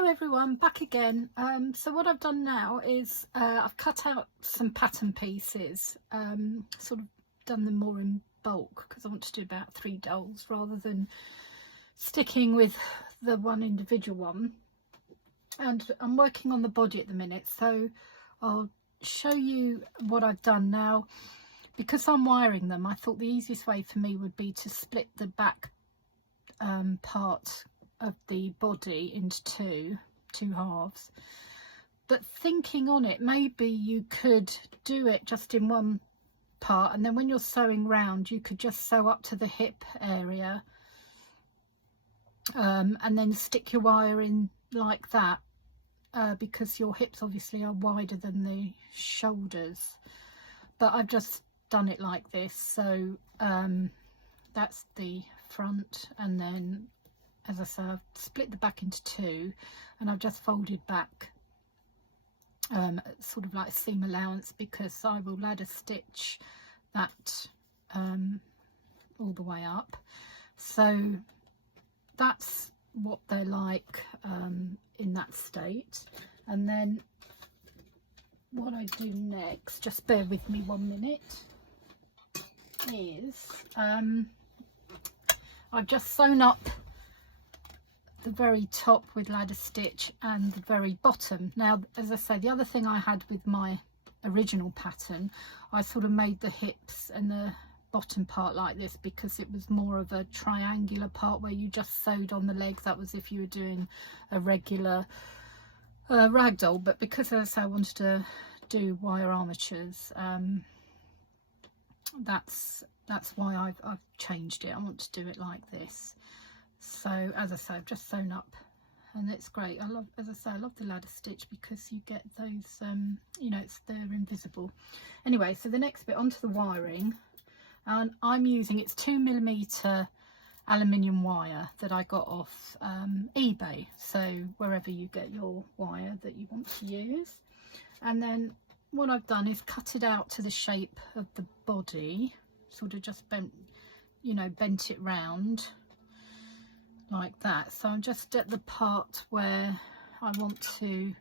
Hello everyone, back again. So what I've done now is I've cut out some pattern pieces, sort of done them more in bulk because I want to do about 3 dolls rather than sticking with the one individual one. And I'm working on the body at the minute, so I'll show you what I've done now. Because I'm wiring them, I thought the easiest way for me would be to split the back part of the body into two halves. But thinking on it, maybe you could do it just in one part, and then when you're sewing round you could just sew up to the hip area, and then stick your wire in like that, because your hips obviously are wider than the shoulders. But I've just done it like this, so that's the front, and then as I say, I've split the back into 2 and I've just folded back sort of like a seam allowance, because I will ladder stitch that all the way up. So that's what they're like in that state. And then what I do next, just bear with me 1 minute, is I've just sewn up the very top with ladder stitch and the very bottom. Now, as I say, the other thing I had with my original pattern, I sort of made the hips and the bottom part like this because it was more of a triangular part where you just sewed on the legs. That was if you were doing a regular ragdoll. But because, as I say, I wanted to do wire armatures, that's why I've changed it. I want to do it like this. So as I say, I've just sewn up, and it's great. I love, as I say, I love the ladder stitch because you get those, you know, they're invisible. Anyway, so the next bit, onto the wiring, and I'm using, it's 2mm aluminium wire that I got off eBay. So wherever you get your wire that you want to use. And then what I've done is cut it out to the shape of the body, sort of just bent, you know, bent it round like that. So I'm just at the part where I want to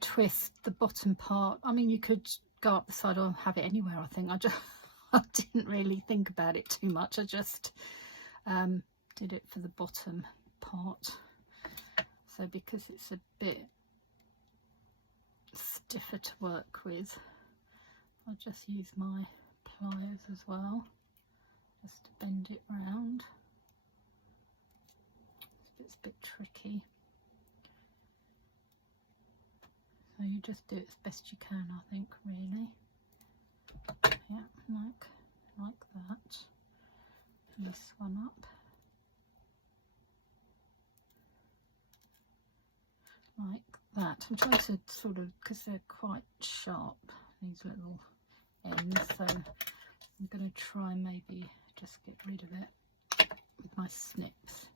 twist the bottom part. I mean, you could go up the side or have it anywhere. I think I didn't really think about it too much. I just did it for the bottom part. So because it's a bit stiffer to work with, I'll just use my pliers as well, just to bend it round. It's a bit tricky, so you just do it as best you can, I think, really. Yeah, like that. This one up like that. I'm trying to sort of, because they're quite sharp, these little ends, so I'm going to try and maybe just get rid of it with my snips.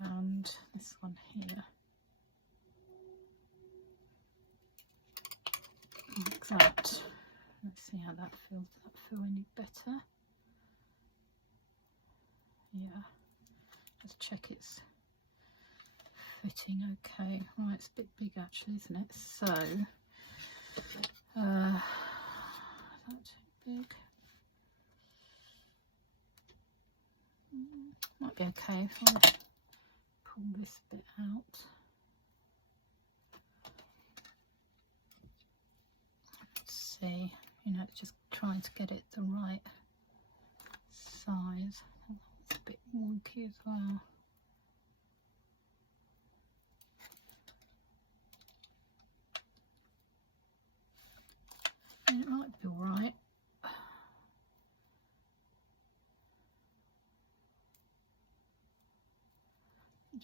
And this one here, like that. Let's see how that feels. Does that feel any better? Yeah, just check it's fitting okay. Right, it's a bit big actually, isn't it? So is that too big? Might be okay if I pull this bit out. Let's see, you know, it's just trying to get it the right size. It's a bit wonky as well. And it might be alright.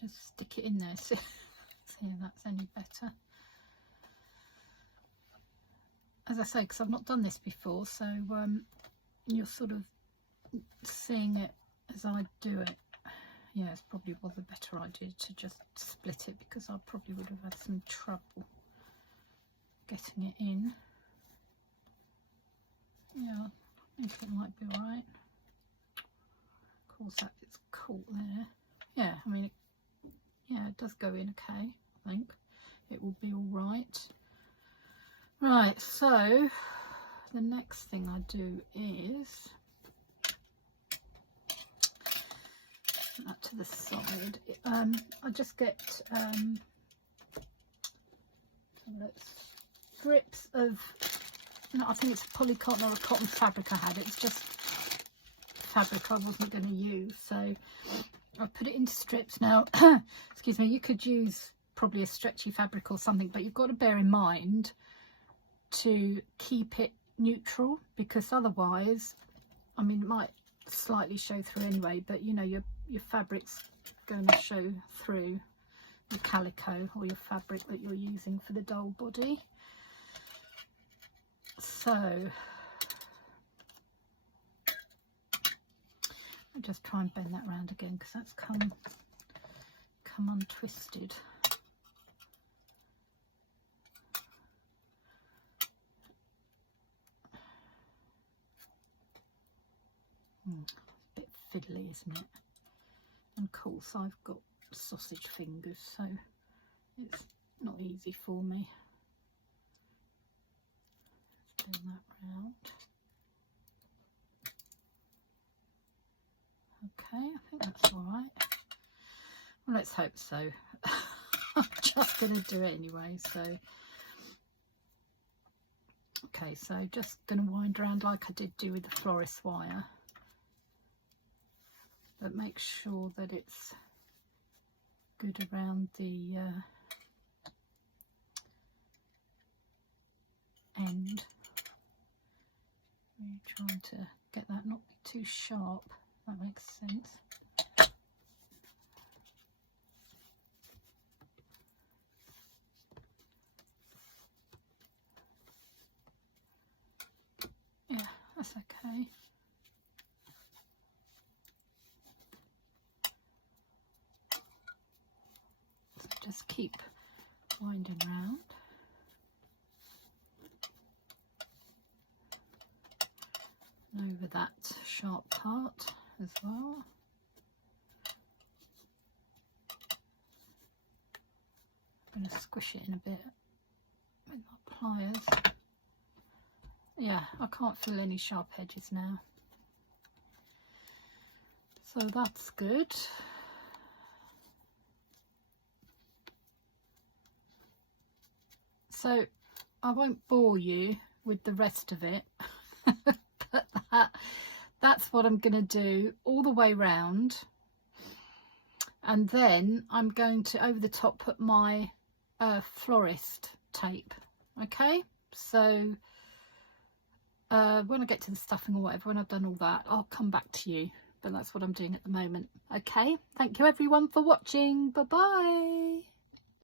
Just stick it in there, see if that's any better. As I say, because I've not done this before, so you're sort of seeing it as I do it. Yeah, it probably was a better idea to just split it, because I probably would have had some trouble getting it in. Yeah, I think it might be alright. Of course, that it's caught there. Yeah, I mean, yeah, it does go in okay. I think it will be all right. Right, so the next thing I do is put that to the side. I just get strips of, no, I think it's polycotton or a cotton fabric I had. It's just fabric I wasn't going to use, so I put it into strips. Now excuse me, you could use probably a stretchy fabric or something, but you've got to bear in mind to keep it neutral, because otherwise, I mean, it might slightly show through anyway, but you know, your fabric's going to show through, your calico or your fabric that you're using for the doll body. So I'll just try and bend that round again, because that's come untwisted. A bit fiddly, isn't it? And of course I've got sausage fingers, so it's not easy for me. Let's bend that round. Okay, I think that's all right. Well, let's hope so. I'm just going to do it anyway, so. Okay, so just going to wind around like I did do with the florist wire. But make sure that it's good around the end. Really trying to get that not too sharp, if that makes sense. Yeah, that's okay. So just keep winding round. And over that sharp part as well. I'm going to squish it in a bit with my pliers. Yeah, I can't feel any sharp edges now. So that's good. So I won't bore you with the rest of it, but that's what I'm going to do all the way round. And then I'm going to, over the top, put my florist tape. Okay, so when I get to the stuffing or whatever, when I've done all that, I'll come back to you. But that's what I'm doing at the moment. Okay, thank you everyone for watching. Bye bye.